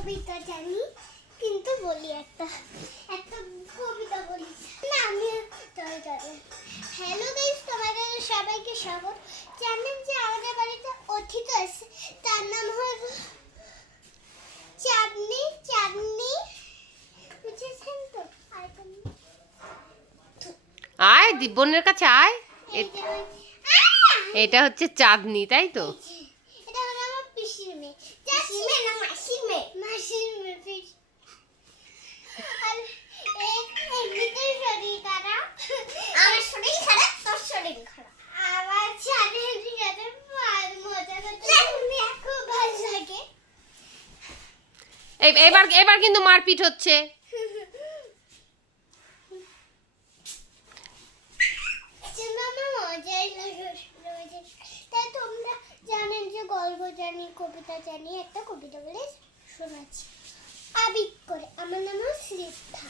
কবিতা জানি কিন্তু বলি একটা একটা কবিতা বলি। না আমি হ্যালো গাইস তোমাদের সবাইকে স্বাগত। জানেন যে আমাদের বাড়িতে অতিথি আছে তার নাম হলো চাঁদনি চাঁদনি। বুঝেছেন তো? আয় দিব্যনের কাছে আয়! এটা হচ্ছে চাঁদনি তাই তো? শরীর খারাপ তোর শরীর খারাপ। আমার শরীর খারাপ মজা করতে খুব ভালো লাগে। এবার এবার কিন্তু মারপিট হচ্ছে। তাই তোমরা জানেন যে গল্প জানি কবিতা জানি একটা কবিতা বলে শোনাচ্ছি। আবিক করে আমার নাম শ্রদ্ধা